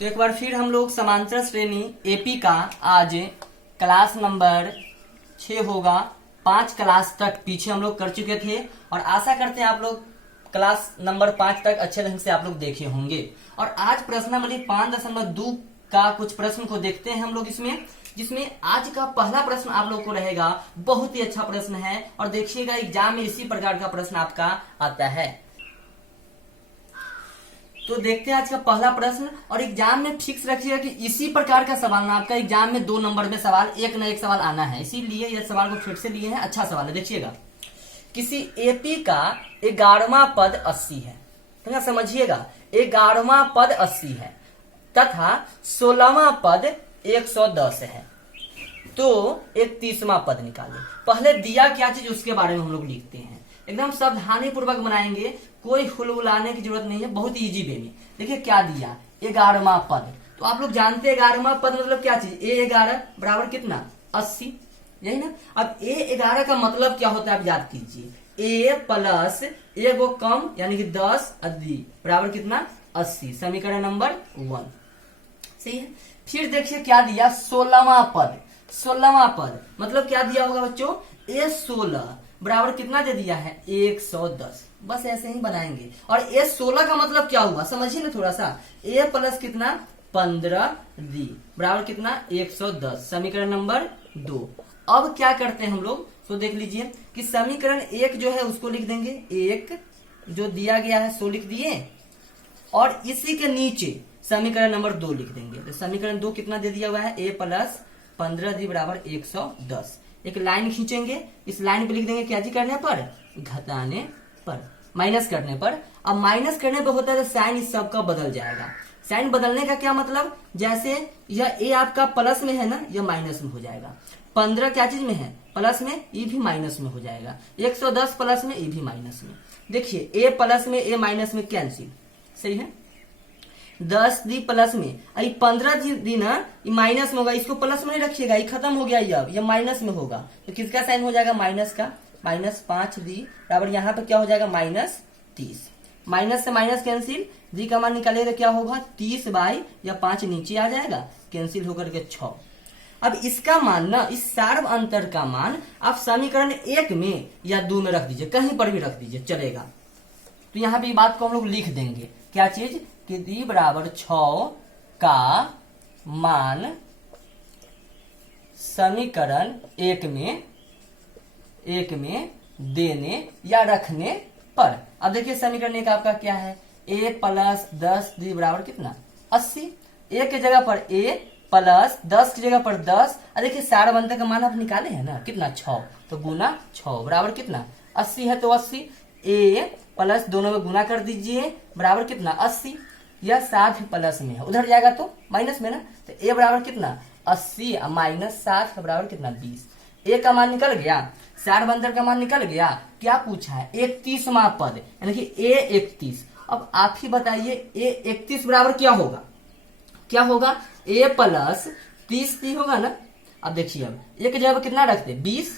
तो एक बार फिर हम लोग समांतर श्रेणी एपी का आज क्लास नंबर 6 होगा। 5 क्लास तक पीछे हम लोग कर चुके थे और आशा करते हैं आप लोग क्लास नंबर 5 तक अच्छे ढंग से आप लोग देखे होंगे। और आज प्रश्नावली 5.2 का कुछ प्रश्न को देखते हैं हम लोग इसमें, जिसमें आज का पहला प्रश्न आप लोग को रहेगा। बहुत ही अच्छा प्रश्न है और देखिएगा एग्जाम में इसी प्रकार का प्रश्न आपका आता है। तो देखते हैं आज का पहला प्रश्न और एग्जाम में फिक्स रखिएगा कि इसी प्रकार का सवाल ना आपका एग्जाम में 2 नंबर में सवाल एक न एक सवाल आना है, इसीलिए यह सवाल को फिर से लिए हैं। अच्छा सवाल है, देखिएगा। किसी एपी का 11वां पद 80 है, तो समझिएगा 11वां पद 80 है तथा 16वां पद 110 है, तो 31वां पद निकाले। पहले दिया क्या चीज उसके बारे में हम लोग लिखते हैं, एकदम सावधानी पूर्वक बनाएंगे, कोई हुलहुलाने की जरूरत नहीं है, बहुत इजी वे में। देखिए क्या दिया, 11वां पद। तो आप लोग जानते हैं 11वां पद मतलब क्या चीज, A11 बराबर कितना 80, यही ना। अब A11 का मतलब क्या होता है आप याद कीजिए, A प्लस A को कम यानी कि 10 अधिक बराबर कितना 80, समीकरण नंबर 1 सही है। फिर देखिए क्या दिया 16वां पद। 16वां पद मतलब क्या दिया होगा बच्चों, A16 बराबर कितना दे दिया है 110, बस ऐसे ही बनाएंगे। और A16 का मतलब क्या हुआ समझिए ना थोड़ा सा, A प्लस कितना 15 दी बराबर कितना 110, समीकरण नंबर 2। अब क्या करते हैं हम लोग, तो देख लीजिए कि समीकरण 1 जो है उसको लिख देंगे, 1 जो दिया गया है सो लिख दिए और इसी के नीचे समीकरण नंबर 2 लिख देंगे। तो समीकरण 2 कितना दे दिया हुआ है, A प्लस 15 दी बराबर 110। एक लाइन खींचेंगे, इस लाइन पे लिख देंगे क्या जी करने पर, घटाने पर, माइनस करने पर। अब माइनस करने पर होता है तो साइन इस सब का बदल जाएगा। साइन बदलने का क्या मतलब, जैसे यह ए आपका प्लस में है ना, यह माइनस में हो जाएगा। 15 क्या चीज में है, प्लस में, ई भी माइनस में हो जाएगा। 110 प्लस में, ई भी माइनस में। देखिए ए प्लस में ए माइनस में कैंसिल, सही है। 10 दी प्लस में, 15 दी ना ये माइनस में होगा, इसको प्लस में नहीं रखिएगा, ये खत्म हो गया, ये माइनस में होगा। तो किसका साइन हो जाएगा, माइनस का, -5 दी बराबर यहाँ पे क्या हो जाएगा -30। माइनस से माइनस कैंसिल, दी का मान निकालेगा क्या होगा 30 बाई या 5 नीचे आ जाएगा, कैंसिल होकर के 6। अब इसका मान ना, इस सार्व अंतर का मान आप समीकरण 1 में या 2 में रख दीजिए, कहीं पर भी रख दीजिए चलेगा। तो यहाँ पे बात को हम लोग लिख देंगे, क्या चीज कि दी बराबर 6 का मान समीकरण 1 में देने या रखने पर। अब देखिए समीकरण 1 आपका क्या है, A प्लस 10 दी बराबर कितना 80। A की जगह पर A प्लस 10 की जगह पर 10। देखिए सारा अंतर का मान आप निकाले हैं ना कितना 6, तो गुना 6 बराबर कितना 80 है, तो 80 A प्लस दोनों में गुना कर दीजिए बराबर कितना 80। यह 60 प्लस में है, उधर जाएगा तो माइनस में ना, तो A बराबर कितना 80 माइनस 60 बराबर कितना 20। A का मान निकल गया, सार बंदर का मान निकल गया। क्या पूछा है 31वां पद यानी कि A31। अब आप ही बताइए A31 बराबर क्या होगा, क्या होगा A प्लस 30 दी होगा ना। अब देखिए अब एक जगह कितना रखते 20,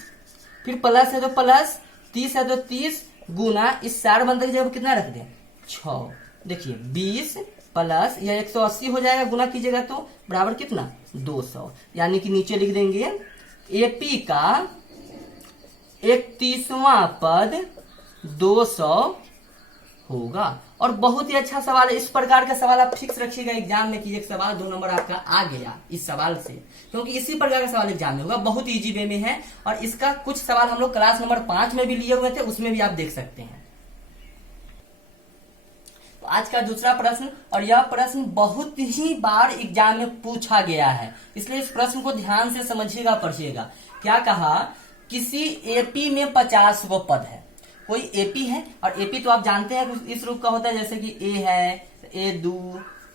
फिर प्लस है तो प्लस, 30 है तो 30 गुना इस सार बंदर की जगह कितना रख दे 6। देखिए 20 प्लस यह 180 हो जाएगा, गुना कीजिएगा तो बराबर कितना 200, यानी कि नीचे लिख देंगे एपी का 31वां पद 200 होगा। और बहुत ही अच्छा सवाल है, इस प्रकार का सवाल आप फिक्स रखिएगा एग्जाम में कि एक सवाल 2 नंबर आपका आ गया इस सवाल से, क्योंकि इसी प्रकार का सवाल एग्जाम में होगा, बहुत इजी वे में है। और इसका कुछ सवाल हम लोग क्लास नंबर 5 में भी लिए हुए थे, उसमें भी आप देख सकते हैं। तो आज का दूसरा प्रश्न, और यह प्रश्न बहुत ही बार एग्जाम में पूछा गया है, इसलिए इस प्रश्न को ध्यान से समझिएगा पढ़िएगा। क्या कहा, किसी एपी में 50 गो पद है। कोई एपी है और एपी तो आप जानते हैं इस रूप का होता है, जैसे कि ए है, A2,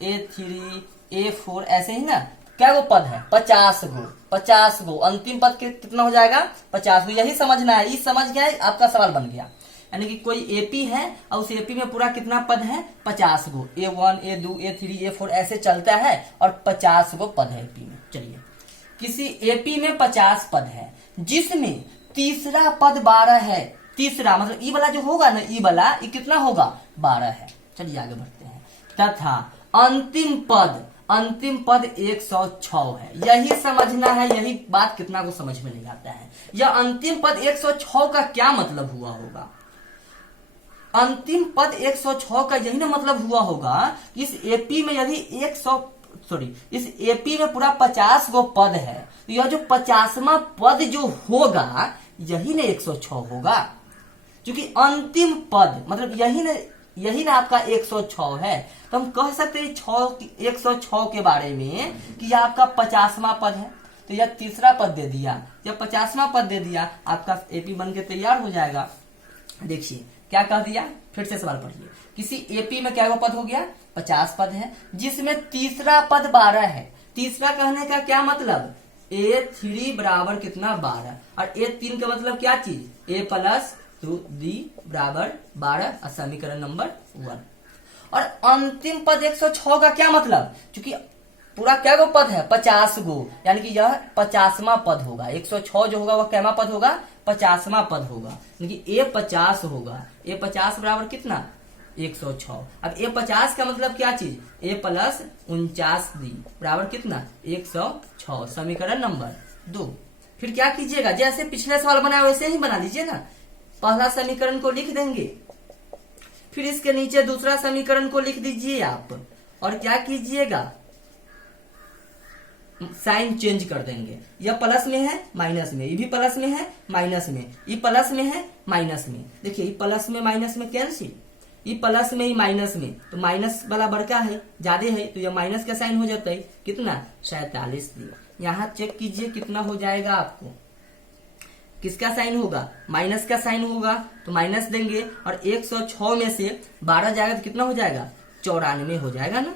A3, A4 ऐसे ही ना। क्या गो पद है 50 गो, 50 गो, अंतिम पद कितना हो जाएगा 50 गो। यही समझना है, ये समझ गया आपका सवाल बन गया। यानी कि कोई एपी है और उस एपी में पूरा कितना पद है 50 गो, A1, A2, A3, A4 ऐसे चलता है और 50 गो पद है एपी में। चलिए किसी एपी में 50 पद है जिसमें तीसरा पद 12 है। तीसरा मतलब ई वाला जो होगा ना, ई वाला ये कितना होगा 12 है। चलिए आगे बढ़ते हैं। तथा अंतिम पद अंतिम पद 106 है, यही समझना है। यही बात कितना को समझ में नहीं आता है। यह अंतिम पद 106 का क्या मतलब हुआ होगा? अंतिम पद 106 का यही ना मतलब हुआ होगा कि इस एपी में यदि इस एपी में पूरा 50 गो पद है, तो यह जो 50वां पद जो होगा यही ना 106 होगा। क्योंकि अंतिम पद मतलब यही ना आपका 106 है। तो हम कह सकते हैं 106 के बारे में कि यह आपका 50वां पद है। तो यह तीसरा पद दे दिया, जब 50वां पद दे दिया आपका एपी बन के तैयार हो जाएगा। देखिए क्या कह दिया, फिर से सवाल पढ़िए। किसी एपी में क्या पद हो गया? 50 पद है, जिसमें तीसरा पद 12 है। तीसरा कहने का क्या मतलब? A3 बराबर कितना? 12। और A3 का मतलब क्या चीज? A प्लस 2D बराबर 12, समीकरण नंबर 1। और अंतिम पद 106 का क्या मतलब? क्योंकि पूरा क्या गो पद है? 50 गो, यानी कि यह 50वां पद होगा। 106 जो होगा वह कैमा पद होगा? 50वां पद होगा, यानी कि A50 होगा। A50 बराबर कितना? 106। अब A50 का मतलब क्या चीज? A प्लस 49D बराबर कितना? 106, समीकरण नंबर 2। फिर क्या कीजिएगा, जैसे पिछले सवाल बनाया वैसे ही बना लीजिए ना। पहला समीकरण को लिख देंगे, फिर इसके नीचे दूसरा समीकरण को लिख दीजिए आप, और क्या कीजिएगा, साइन चेंज कर देंगे। यह प्लस में है माइनस में, ये भी प्लस में है माइनस में, ये प्लस में है माइनस में। देखिए ये प्लस में माइनस में कैंसिल, ये प्लस में ही माइनस में, तो माइनस वाला बड़का है ज्यादा है, तो यह माइनस का साइन हो जाता है। कितना? 47। यहाँ चेक कीजिए कितना हो जाएगा आपको। किसका साइन होगा? माइनस का साइन होगा, तो माइनस देंगे। और 106 में से 12 जाएगा तो कितना हो जाएगा? 94 हो जाएगा ना।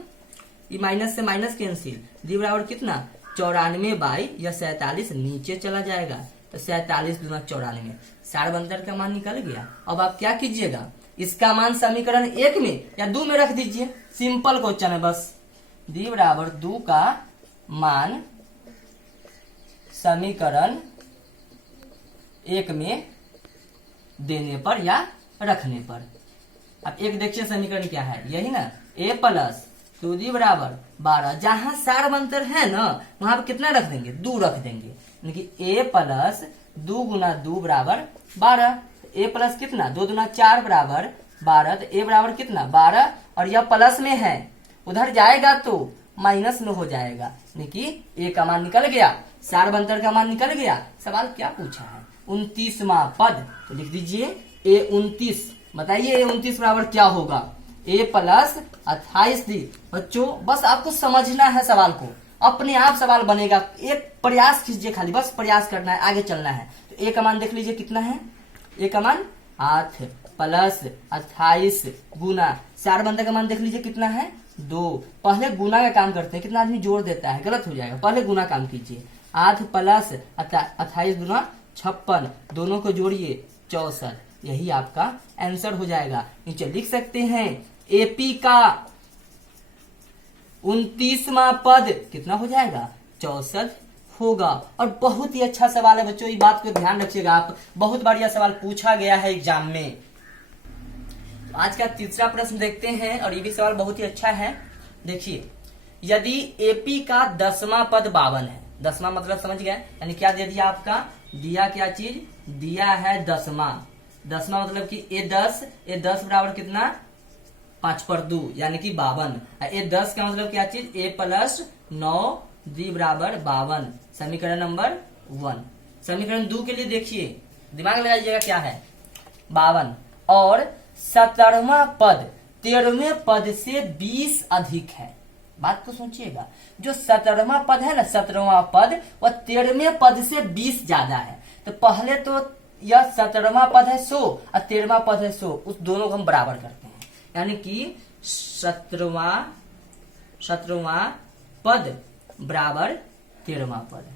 ये माइनस से माइनस कैंसिल, डी बराबर कितना? 94 बाई यह 47 नीचे चला जाएगा, तो 47 दूना 94, सारबंतर का मान निकल गया। अब आप क्या कीजिएगा, इसका मान समीकरण 1 में या 2 में रख दीजिए। सिंपल क्वेश्चन है बस। डी बराबर 2 का मान समीकरण 1 में देने पर या रखने पर। अब एक देखिए समीकरण क्या है, यही ना, A प्लस 2D बराबर 12। जहां सारबंतर है ना वहां पर कितना रख देंगे? 2 रख देंगे, यानी कि A प्लस 2 गुना 2 बराबर 12। A प्लस कितना? 2 दूना 4 बराबर 12, तो A बराबर कितना? 12। और यह प्लस में है, उधर जाएगा तो माइनस में हो जाएगा, यानी कि A का मान निकल गया, सारबंतर का मान निकल गया। सवाल क्या पूछा है? 29वां पद, तो लिख दीजिए A29। बताइए A29 बराबर क्या होगा? A plus 28D। बच्चों बस आपको समझना है सवाल को, अपने आप सवाल बनेगा। एक प्रयास कीजिए, खाली बस प्रयास करना है, आगे चलना है। तो A का मान देख लीजिए कितना है? A का मान 8 प्लस 28 गुना सारबंतर का मान देख लीजिए कितना है? 2। पहले गुना का काम करते हैं, कितना आदमी जोड़ देता है, गलत हो जाएगा। पहले गुना काम कीजिए। 8 प्लस 28 गुना 56, दोनों को जोड़िए 64, यही आपका आंसर हो जाएगा। नीचे लिख सकते हैं एपी का 29वां पद कितना हो जाएगा? 64 होगा। और बहुत ही अच्छा सवाल है बच्चों, ये बात को ध्यान रखिएगा आप, बहुत बार यह सवाल पूछा गया है एग्जाम में। आज का तीसरा प्रश्न देखते हैं, और ये भी सवाल बहुत ही अच्छा है। देखिए, यदि एपी का 10वां पद 52 है, 10वां मतलब समझ गए, यानी क्या दे दिया आपका? दिया क्या चीज? दिया है 10वां। 10वां मतलब कि A10 बराबर कितना? 5 पर 2 यानी कि 52। A10 का मतलब क्या चीज? A प्लस 9D बराबर 52, समीकरण नंबर 1। समीकरण 2 के लिए देखिए, दिमाग लगाइएगा क्या है? 52 और 17वां पद 13वें पद से 20 अधिक है। बात को सोचिएगा, जो 17वां पद है ना, 17वां पद वह 13वें पद से 20 ज्यादा है। तो पहले तो यह 17वां पद है 100 और 13वां पद है 100, उस दोनों को हम बराबर करते हैं, यानी कि 17वां पद बराबर 13वां पद।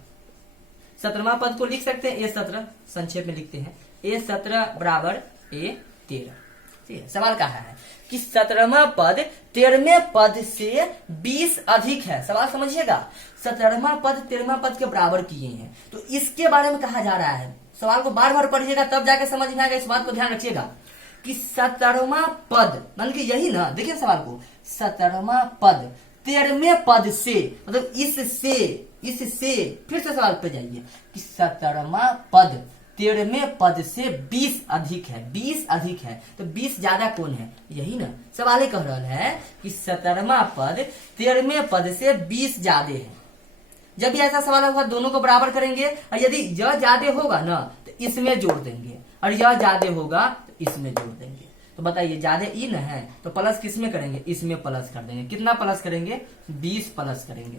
17वां पद को लिख सकते हैं A17, संक्षेप में लिखते हैं A17 बराबर A13। सवाल कहा है कि 17वां पद 13वें पद से 20 अधिक है। सवाल समझिएगा, 17वां पद 13वां पद के बराबर किए हैं, तो इसके बारे में कहा जा रहा है। सवाल को बार बार पढ़िएगा तब जाके समझ में आएगा। इस बात को ध्यान रखिएगा कि 17वां पद मान के यही ना, देखिए सवाल को, 17वां पद 13वें पद से, मतलब इससे फिर से सवाल पे जाइए कि 17वां पद 13वें पद से 20 अधिक है, 20 अधिक है, तो 20 ज्यादा कौन है, यही ना सवाल कह रहा है कि 17वां पद 13वें पद से 20 ज्यादा है। जब भी ऐसा सवाल होगा दोनों को बराबर करेंगे, और यदि यह ज्यादा होगा ना तो इसमें जोड़ देंगे, और यह ज्यादा होगा तो इसमें जोड़ देंगे। तो बताइए ज्यादा इन है तो प्लस किसमें करेंगे, इसमें प्लस कर देंगे। कितना प्लस करेंगे, 20 प्लस करेंगे।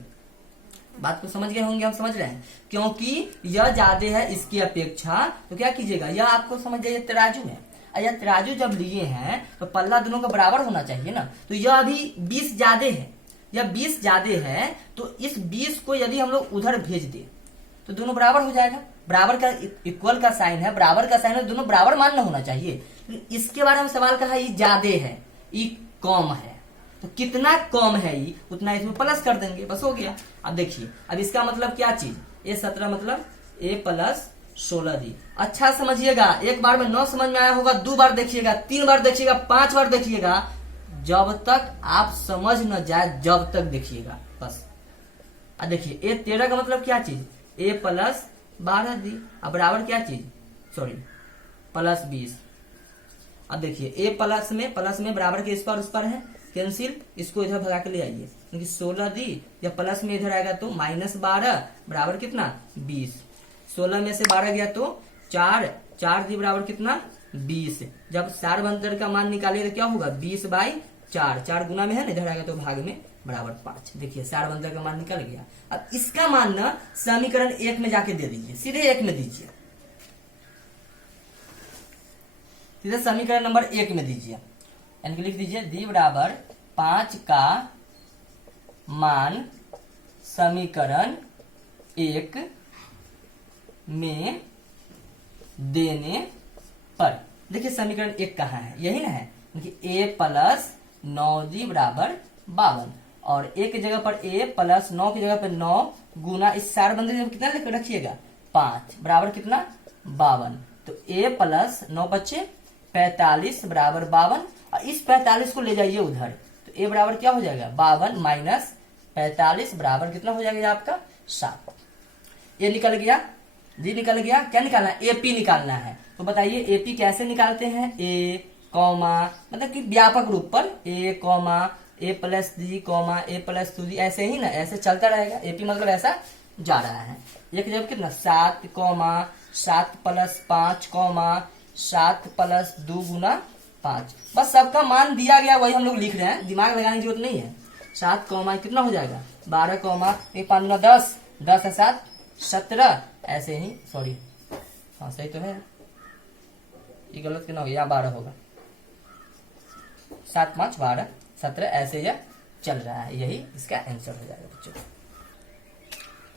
बात को समझ गए होंगे, हम समझ रहे हैं, क्योंकि यह ज्यादा है इसकी अपेक्षा, तो क्या कीजिएगा, यह आपको समझ जाइए तराजू है, और यह तराजू जब लिए हैं तो पल्ला दोनों का बराबर होना चाहिए ना, तो यह अभी 20 ज्यादा है, यह 20 ज्यादा है, तो इस 20 को यदि हम लोग उधर भेज दे तो दोनों बराबर हो जाएगा। बराबर का इक्वल का साइन है, बराबर का साइन है, दोनों बराबर मान होना चाहिए। इसके बारे में सवाल कहा ये ज्यादा है, ये कम है, तो कितना कम है ये उतना इसमें प्लस कर देंगे, बस हो गया। अब देखिए, अब इसका मतलब क्या चीज, ए 17 मतलब ए प्लस 16 दी। अच्छा समझिएगा, एक बार में 9 समझ में आया होगा, 2 बार देखिएगा, 3 बार देखिएगा, 5 बार देखिएगा, जब तक आप समझ न जाए जब तक देखिएगा बस। अब देखिए ए 13 का मतलब क्या चीज, ए प्लस 12 दी, अब बराबर क्या चीज, सॉरी प्लस 20। अब देखिए ए प्लस में बराबर के इस पर उस पर है, कैंसिल, इसको इधर भगा के ले आइए, क्योंकि 16 दी या प्लस में इधर आएगा तो -12 बराबर कितना 20। 16 में से 12 गया तो 4 दी बराबर कितना 20। जब सार्वभौमिक का मान निकालिए तो क्या होगा 20/4, 4 गुना में है ना, इधर आएगा तो भाग में बराबर 5। देखिए सार्वभौमिक का मान निकल गया। अब इसका मान ना समीकरण 1 में जाके दे दीजिए, सीधे 1 में दीजिए, सीधे समीकरण नंबर 1 में दीजिए, यानी कि लिख दीजिए दी बराबर 5 का मान समीकरण 1 में देने पर। देखिए समीकरण 1 कहाँ है, यही ना है, ए प्लस 9 दी बराबर 52, और एक जगह पर ए प्लस 9 की जगह पर 9 गुना इस सार्वभौमिक में कितना लिख रखिएगा 5 बराबर कितना 52। तो ए प्लस 9 बच्चे 45 बराबर 52, और इस 45 को ले जाइए उधर, तो ए बराबर क्या हो जाएगा 52 माइनस 45 बराबर कितना हो जाएगा आपका 7। ये निकल गया, जी निकल गया। क्या निकालना है, एपी निकालना है। तो बताइए एपी कैसे निकालते हैं, ए कॉमा मतलब कि व्यापक रूप पर ए कॉमा ए प्लस डी कॉमा ए प्लस 2 डी, ऐसे ही ना, ऐसे चलता रहेगा। एपी मतलब ऐसा जा रहा है। एक जब कितना 7 कॉमा 7 प्लस 5 कॉमा 7 प्लस 2 गुना 5, बस सबका मान दिया गया वही हम लोग लिख रहे हैं, दिमाग लगाने की जरूरत नहीं है। 7 कॉमा कितना हो जाएगा 12 कॉमा 1 5 9 10, 10 है 7 17, ऐसे ही सॉरी हाँ सही तो है, ये गलत कितना हो गया 12 होगा, 7 5 12 17, ऐसे यह चल रहा है, यही इसका आंसर हो जाएगा बच्चों।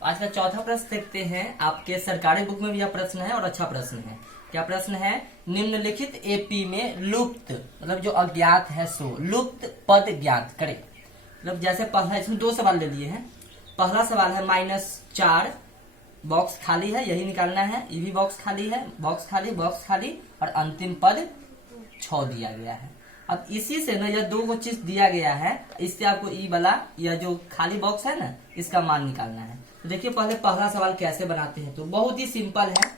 आज का चौथा प्रश्न देखते हैं। आपके सरकारी बुक में भी यह प्रश्न है और अच्छा प्रश्न है। क्या प्रश्न है, निम्नलिखित एपी में लुप्त मतलब जो अज्ञात है सो लुप्त पद ज्ञात करे। मतलब जैसे पहला, इसमें 2 सवाल ले लिए हैं। पहला सवाल है -4, बॉक्स खाली है, यही निकालना है। ये भी बॉक्स खाली है, बॉक्स खाली, और अंतिम पद 6 दिया गया है। अब इसी से ना यह 2 चीज दिया गया है, इससे आपको ई वाला या जो खाली बॉक्स है ना इसका मान निकालना है। तो देखिए पहले पहला सवाल कैसे बनाते हैं, तो बहुत ही सिंपल है।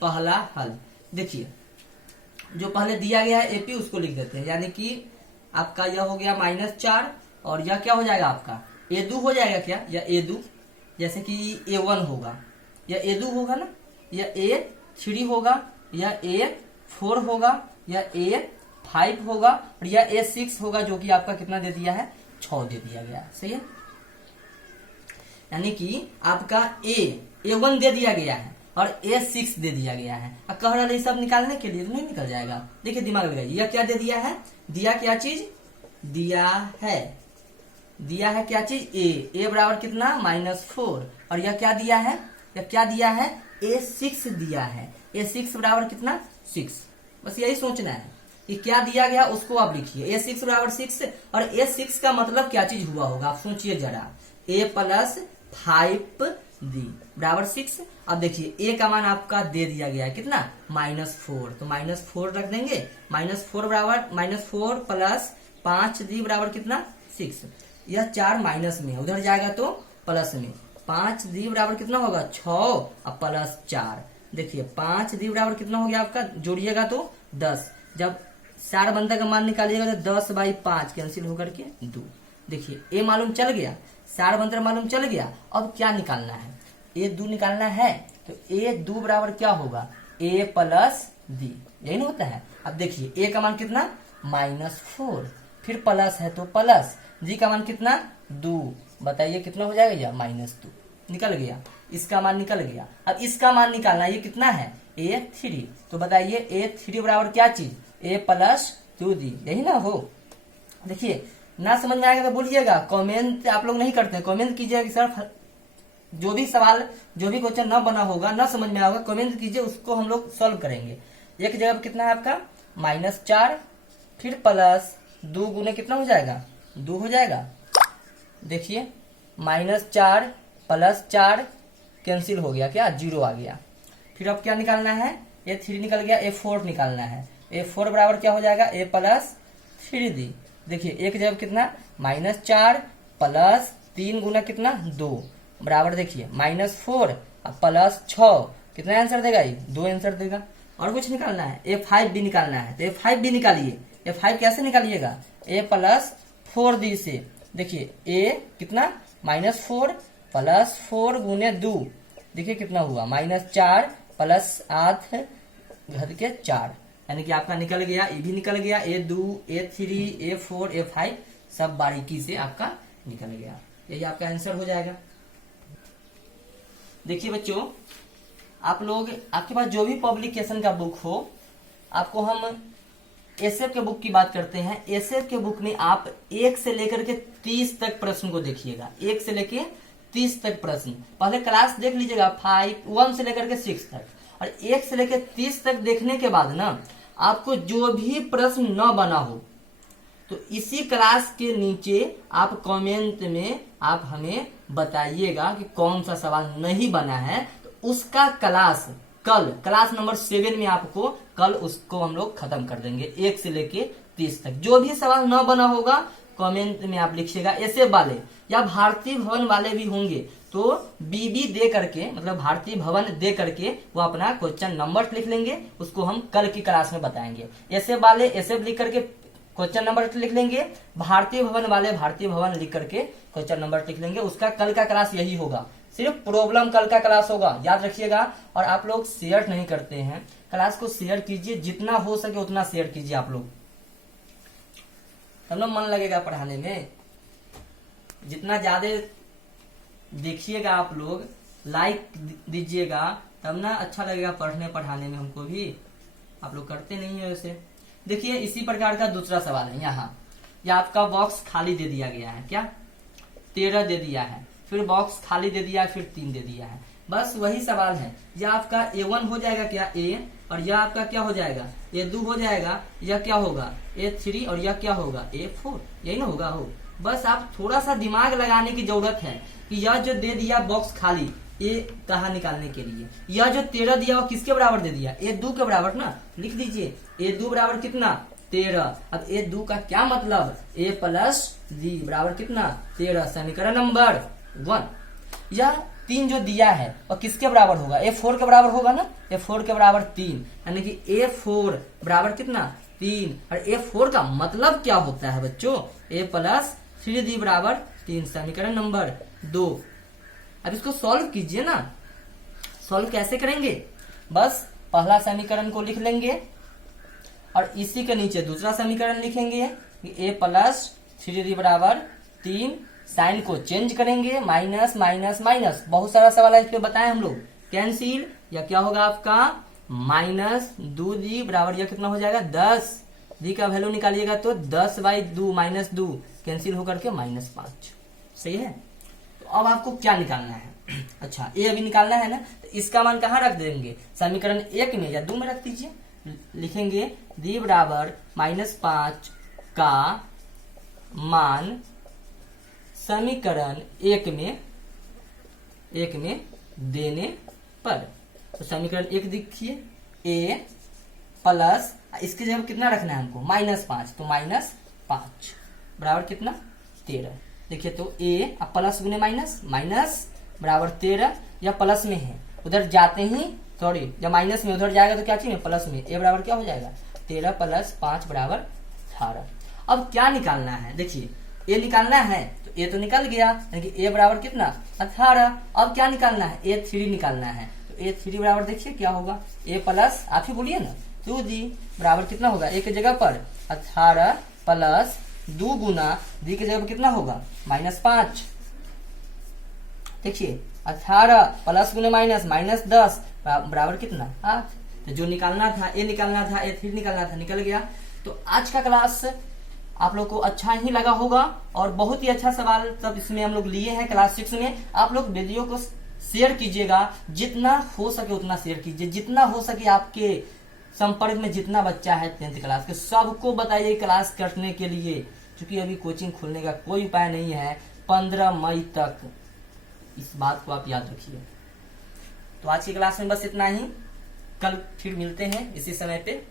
पहला हल देखिए, जो पहले दिया गया है एपी उसको लिख देते हैं, यानी कि आपका यह हो गया -4, और यह क्या हो जाएगा आपका ए2 हो जाएगा क्या, या ए2, जैसे कि ए1 होगा, या ए2 होगा ना, या ए3 होगा, या ए4 होगा, या ए5 होगा, और या ए6 होगा, जो कि आपका कितना दे दिया है 6 दे दिया गया, सही है। यानी कि आपका ए1 दे दिया गया है और ए6 दे दिया गया है। अब कह रहा है सब निकालने के लिए तो नहीं निकल जाएगा। देखिए दिमाग लगाइए, यह क्या दे दिया है, दिया क्या चीज दिया है क्या चीज ए बराबर कितना -4, और यह क्या दिया है, a6 दिया है, a6 बराबर कितना 6। बस यही सोचना है कि क्या दिया गया उसको आप लिखिए, a6 बराबर 6, और a6 का मतलब क्या चीज हुआ होगा आप सोचिए जरा, a प्लस 5d बराबर 6। अब देखिए a का मान आपका दे दिया गया है कितना -4, तो -4 रख देंगे, -4 बराबर -4 प्लस 5d बराबर कितना 6। यह 4 माइनस में है, उधर जाएगा तो प्लस में। 5 दी बराबर कितना होगा 6 और प्लस 4। देखिए 5 दी बराबर कितना हो गया आपका, जोड़िएगा तो 10। जब 4 बंदा का मान निकालिएगा तो 10/5 कैंसिल होकर के 2। देखिए ए मालूम चल गया, 4 बंदा मालूम चल गया। अब क्या निकालना है, ए 2 निकालना है। तो ए 2 बराबर क्या होगा, ए प्लस दी, यही ना होता है। अब देखिए ए का मान कितना -4, फिर प्लस है तो प्लस, जी का मान कितना 2, बताइए कितना हो जाएगा, या -2 निकल गया, इसका मान निकल गया। अब इसका मान निकालना है, ये कितना है A3। तो बताइए A3 बराबर क्या चीज, A प्लस 2D, यही ना हो। देखिए ना समझ में आएगा तो बोलिएगा, कमेंट आप लोग नहीं करते, कमेंट कीजिएगा कि सर जो भी सवाल जो भी क्वेश्चन ना बना होगा ना समझ में आएगा कमेंट कीजिए, उसको हम लोग सॉल्व करेंगे। एक जगह कितना है आपका -4, फिर प्लस 2 गुने कितना हो जाएगा 2 हो जाएगा। देखिए -4 प्लस 4 कैंसिल हो गया, क्या 0 आ गया। फिर अब क्या निकालना है, A3 निकल गया, A4 निकालना है। A4 बराबर क्या हो जाएगा, A प्लस 3D। देखिए एक जगह कितना -4 प्लस 3 गुना कितना 2 बराबर, देखिए -4 प्लस 6 कितना आंसर देगा, ये 2 आंसर देगा। और कुछ निकालना है, A5 भी निकालना है। तो A5 भी निकालिए। A5 कैसे निकालिएगा, A प्लस 4D से। देखिए A कितना -4 प्लस 4 गुने 2, देखिए कितना हुआ -4 प्लस 8 घर के 4, यानी कि आपका निकल गया, ये भी निकल गया, A2 A3 A4 A5 सब बारीकी से आपका निकल गया। यही आपका आंसर हो जाएगा। देखिए बच्चों, आप लोग आपके पास जो भी पब्लिकेशन का बुक हो, आपको हम एसएफ के बुक की बात करते हैं। एसएफ के बुक में आप 1 से लेकर के 30 तक प्रश्न को देखिएगा, 1 से लेके 30 तक प्रश्न। पहले क्लास देख लीजिएगा 1 से लेकर के 6 तक, और 1 से लेकर 30 तक देखने के बाद ना आपको जो भी प्रश्न न बना हो तो इसी क्लास के नीचे आप कमेंट में आप हमें बताइएगा कि कौन सा सवाल नहीं बना है। तो उसका क्लास कल क्लास नंबर 7 में आपको कल उसको हम लोग खत्म कर देंगे, 1 से लेके 30 तक। जो भी सवाल न बना होगा कमेंट में आप लिखिएगा। ऐसे वाले या भारतीय भवन वाले भी होंगे तो बीबी दे करके, मतलब भारतीय भवन दे करके वो अपना क्वेश्चन नंबर लिख लेंगे, उसको हम कल की क्लास में बताएंगे। ऐसे वाले ऐसे लिख करके क्वेश्चन नंबर लिख लेंगे, भारतीय भवन वाले भारतीय भवन लिख करके क्वेश्चन नंबर लिख लेंगे। उसका कल का क्लास यही होगा, सिर्फ प्रॉब्लम कल का क्लास होगा, याद रखिएगा। और आप लोग शेयर नहीं करते हैं, क्लास को शेयर कीजिए, जितना हो सके उतना शेयर कीजिए आप लोग, तब ना मन लगेगा पढ़ाने में। जितना ज्यादा देखिएगा आप लोग, लाइक दीजिएगा, तब ना अच्छा लगेगा पढ़ने पढ़ाने में हमको भी। आप लोग करते नहीं है वैसे। देखिए इसी प्रकार का दूसरा सवाल है यहाँ, या आपका बॉक्स खाली दे दिया गया है, क्या 13 दे दिया है, फिर बॉक्स खाली दे दिया है, फिर 3 दे दिया है। बस वही सवाल है, यह आपका A1 हो जाएगा क्या A, और यह आपका क्या हो जाएगा A2 हो जाएगा, यह क्या होगा A3, और यह क्या होगा A4, यही ना होगा हो। बस आप थोड़ा सा दिमाग लगाने की जरूरत है कि यह जो दे दिया बॉक्स खाली ये कहा निकालने के लिए, यह जो 13 दिया वो किसके बराबर दे दिया, A2 के बराबर ना, लिख दीजिए A2 बराबर कितना 13। अब A2 का क्या मतलब, A प्लस D बराबर कितना 13, समीकरण नंबर 1। यह 3 जो दिया है और किसके बराबर होगा, A4 के बराबर होगा ना, A4 के बराबर 3, यानी कि A4 बराबर कितना 3। और A4 का मतलब क्या होता है बच्चों, A प्लस 3D बराबर 3, समीकरण नंबर 2। अब इसको सॉल्व कीजिए ना। सॉल्व कैसे करेंगे, बस पहला समीकरण को लिख लेंगे और इसी के नीचे दूसरा समीकरण लिखेंगे कि A प्लस 3D बराबर 3, साइन को चेंज करेंगे, माइनस माइनस माइनस, बहुत सारा सवाल है इस पे बताएं हम लोग, कैंसिल, या क्या होगा आपका -2D बराबर यह कितना हो जाएगा 10, D का वैल्यू निकालिएगा तो 10/2 -2 कैंसिल होकर के -5, सही है। तो अब आपको क्या निकालना है, अच्छा ए अभी निकालना है ना, तो इसका मान कहाँ रख देंगे, समीकरण 1 में या 2 में रख दीजिए। लिखेंगे D बराबर -5 का मान समीकरण 1 में देने पर, तो समीकरण 1 देखिए A प्लस, इसके जगह कितना रखना है हमको -5, तो -5 बराबर कितना 13। देखिए तो ए अब प्लस गुने माइनस, माइनस बराबर 13, या प्लस में है उधर जाते ही सॉरी जब माइनस में उधर जाएगा तो क्या चाहिए प्लस में, ए बराबर क्या हो जाएगा 13 प्लस 5 बराबर 18। अब क्या निकालना है, देखिए ए निकालना है तो ए तो निकल गया, यानी कि ए बराबर कितना 18। अब क्या निकालना है, A3 निकालना है, तो A3 बराबर देखिए क्या होगा, ए प्लस आप ही बोलिए ना 2D बराबर कितना होगा, ए की जगह पर 18 प्लस 2 गुना डी की जगह पर कितना होगा -5। देखिए 18 प्लस गुने माइनस, -10 बराबर कितना 8। तो जो निकालना था ए निकालना था, A3 निकालना था, निकल गया। तो आज का क्लास आप लोग को अच्छा ही लगा होगा और बहुत ही अच्छा सवाल सब इसमें हम लोग लिए हैं क्लास 6 में। आप लोग वीडियो को शेयर कीजिएगा, जितना हो सके उतना शेयर कीजिए, जितना हो सके आपके संपर्क में जितना बच्चा है 10th क्लास के सबको बताइए क्लास करने के लिए, क्योंकि अभी कोचिंग खुलने का कोई उपाय नहीं है 15 मई तक, इस बात को आप याद रखिए। तो आज की क्लास में बस इतना ही, कल फिर मिलते हैं इसी समय पे।